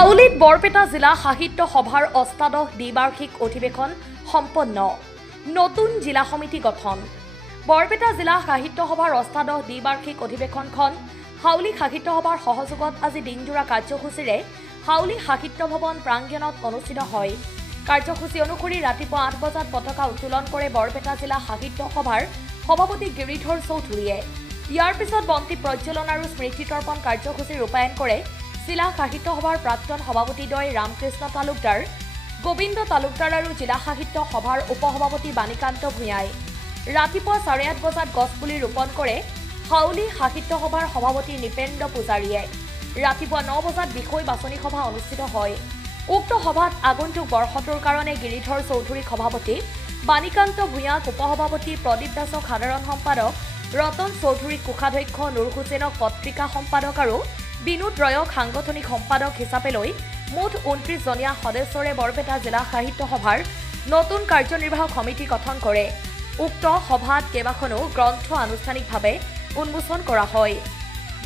হাউলিত বৰপেটা জিলা সাহিত্য সভাৰ অষ্টাদশ দ্বিবাৰ্ষিক অধিৱেশন সম্পন্ন। নতুন জিলা সমিতি গঠন। বৰপেটা জিলা সাহিত্য সভাৰ অষ্টাদশ দ্বিবাৰ্ষিক অধিৱেশনখন হাউলি সাহিত্য সভাৰ সহযোগত আজি দিনজোৰা কাৰ্যসূচীৰে হাউলি সাহিত্য ভৱন প্ৰাংগণত অনুষ্ঠিত হয়। কাৰ্যসূচী অনুসৰি ৰাতিপুৱা ৮ বজাত পতাকা উত্তোলন কৰে বৰপেটা জিলা সাহিত্য সভাৰ সভাপতি গিৰিধৰ চৌধুৰীয়ে। ইয়াৰ পিছত বন্তি প্ৰজ্বলন আৰু স্মৃতি তৰ্পণ কাৰ্যসূচী ৰূপায়ণ কৰে জিলা সাহিত্য সভাৰ প্ৰাক্তন সভাপতিদ্বয় ৰামকৃষ্ণ তালুকদাৰ, গোবিন্দ তালুকদাৰ আৰু জিলা সাহিত্য সভাৰ উপসভাপতি বাণীকান্ত ভূঞাই। ৰাতিপুৱা 8:30 বজাত গছপুলি ৰোপণ কৰে হাউলি সাহিত্য সভাৰ সভাপতি নিপেন্দ্ৰ পূজাৰীয়ে। ৰাতিপুৱা 9 বজাত বিষয় বাছনি সভা অনুষ্ঠিত হয়। উক্ত সভাত আগন্তুক বৰ্ষটোৰ কাৰণে গিৰিধৰ চৌধুৰীক সভাপতি, বাণীকান্ত ভূঞাক উপসভাপতি, প্ৰদীপ দাসক সাধাৰণ সম্পাদক, ৰতন চৌধুৰীক কোষাধ্যক্ষ, নুৰ হুছেইনক পত্ৰিকা সম্পাদক আৰু বিনোদ ৰয়ক সাংগঠনিক সম্পাদক হিচাপে লৈ মুঠ 29 জনীয়া সদস্যৰে বৰপেটা জিলা সাহিত্য সভাৰ নতুন কাৰ্যনিৰ্বাহক সমিতি গঠন কৰে। উক্ত সভাত কেইবাখনো গ্ৰন্থ আনুষ্ঠানিকভাৱে উন্মোচন কৰা হয়।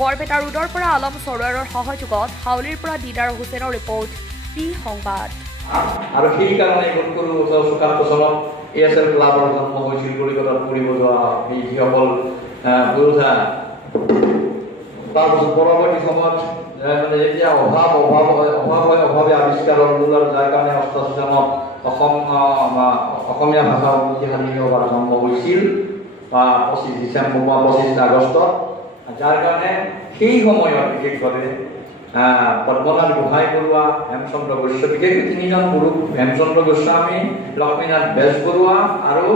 বৰপেটা ৰোডৰ পৰা আলম চৰোৱাৰৰ সহযোগত হাউলিৰ পৰা দিদাৰ হুছেইনৰ ৰিপৰ্ট, পি সংবাদ। আৰু সেই কাৰণে গুণকৰো 1971 চনত এএছএল ক্লাবৰ জন্ম হৈছিল। কলিকতাত পঢ়িব যোৱা এই যিসকল পুৰুষা তাৰপিছত পৰৱৰ্তী সময়ত মানে যেতিয়া অভাৱে আৱিষ্কাৰৰ মূল আৰু যাৰ কাৰণে 88 চনত অসমীয়া ভাষা উন্নতি সাধনী সভাৰ জন্ম হৈছিল 25 আগষ্টত, যাৰ কাৰণে সেই সময়ত বিশেষভাৱে পদ্মনাথ গোহাঁই বৰুৱা, হেমচন্দ্ৰ গোস্বামী, বিশেষকৈ তিনিজন পুৰুষ, হেমচন্দ্ৰ গোস্বামী, লক্ষ্মীনাথ বেজবৰুৱা আৰু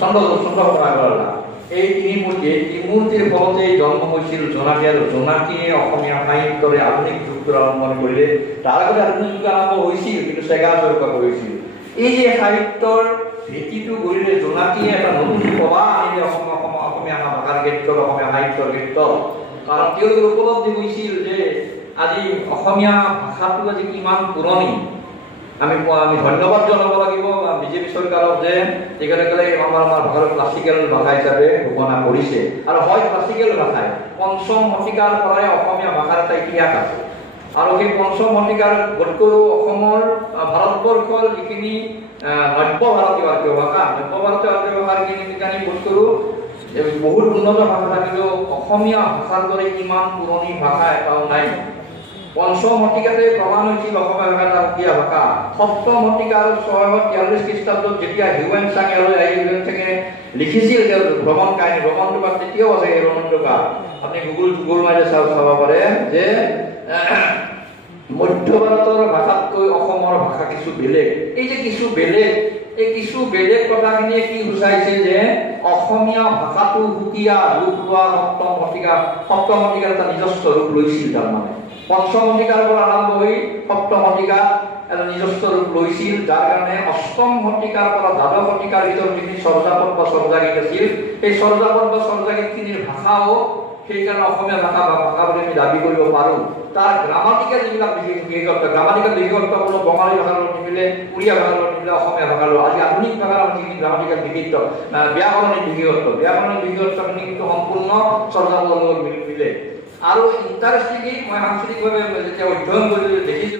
চন্দ্ৰপ্ৰসাদ আগৰৱালা, এই ত্ৰিমূৰ্তিৰ ফলতে জন্ম হৈছিল জোনাকী। আৰু জোনাকীয়ে অসমীয়া সাহিত্যৰে আধুনিক যুগটো আৰম্ভণি কৰিলে। তাৰ আগতে আধুনিক যুগ আৰম্ভ হৈছিল, কিন্তু চেগা চৰকা কৰিছিল। এই যে সাহিত্যৰ ভেটিটো গঢ়িলে জোনাকীয়ে এটা নতুন প্ৰবাহ আনিলে অসমীয়া ভাষাৰ ক্ষেত্ৰত, অসমীয়া সাহিত্যৰ ক্ষেত্ৰত। কাৰণ তেওঁলোকে উপলব্ধি হৈছিল যে আজি অসমীয়া ভাষাটো আজি কিমান পুৰণি। আমি ধন্যবাদ জনাব লাগিব বিজেপি চৰকাৰক যে তেখেতসকলে আমাৰ ভাষাৰ ক্লাছিকেল ভাষা হিচাপে ঘোষণা কৰিছে। আৰু হয়, ক্লাছিকেল ভাষাই ৫ম শতিকাৰ পৰাই অসমীয়া ভাষাৰ এটা ইতিহাস আছে। আৰু সেই ৫ম শতিকাৰ বোধকৰো অসমৰ ভাৰতবৰ্ষৰ যিখিনি নব্য ভাৰতীয় আৰ্য ভাষা, ভাষাৰ যিখিনি বোধকৰো বহুত উন্নত ভাষা থাকিলেও অসমীয়া ভাষাৰ দৰে ইমান পুৰণি ভাষা এটাও নাই। ৫ম শতিকাতে প্ৰমাণ হৈছিল অসমীয়া ভাষা এটা সুকীয়া ভাষা। ৭ম শতিকাৰ 643 খ্ৰীষ্টাব্দত যেতিয়া হিউৱেন চাঙে লিখিছিল তেওঁ ভ্ৰমণ কাহিনী, ভ্ৰমণটো বা তেতিয়াও আছে ৰণন্দকা। আপুনি গুগল মাৰিলে চাব পাৰে যে মধ্য ভাৰতৰ ভাষাতকৈ অসমৰ ভাষা কিছু বেলেগ। এই যে কিছু বেলেগ কথাখিনিয়ে কি সূচাইছে যে অসমীয়া ভাষাটো সুকীয়া ৰূপ লোৱা ৭ম শতিকাৰ এটা নিজস্ব ৰূপ লৈছিল। তাৰমানে ৫ম শতিকাৰ পৰা আৰম্ভ হৈ ৭ম শতিকাত এটা নিজস্ব ৰূপ লৈছিল, যাৰ কাৰণে ৮ম শতিকাৰ পৰা দ্বাদশ শতিকাৰ ভিতৰত যিখিনি চৰ্যাপদ বা চৰ্যাগীত আছিল, সেই চৰ্যাপদ বা চৰ্যাগীতখিনিৰ ভাষাও সেইকাৰণে অসমীয়া ভাষা বুলি আমি দাবী কৰিব পাৰোঁ। তাৰ গ্ৰামাটিকেল যিবিলাক বিশেষত্ব, কোনো বঙালী ভাষাৰ লগত নিমিলে, উড়িয়া ভাষাৰ লগত নিমিলে, অসমীয়া ভাষাৰ লগত। আজি আধুনিক ভাষাৰ যিখিনি গ্ৰামাটিকেল বিশেষত্ব, ব্যাকৰণিক বিশেষত্বখিনি কিন্তু সম্পূৰ্ণ চৰ্যাপদৰ লগত মিলে। আৰু ইণ্টাৰেষ্টিংলি মই সাংস্কৃতিকভাৱে যেতিয়া অধ্যয়ন কৰি দেখিছোঁ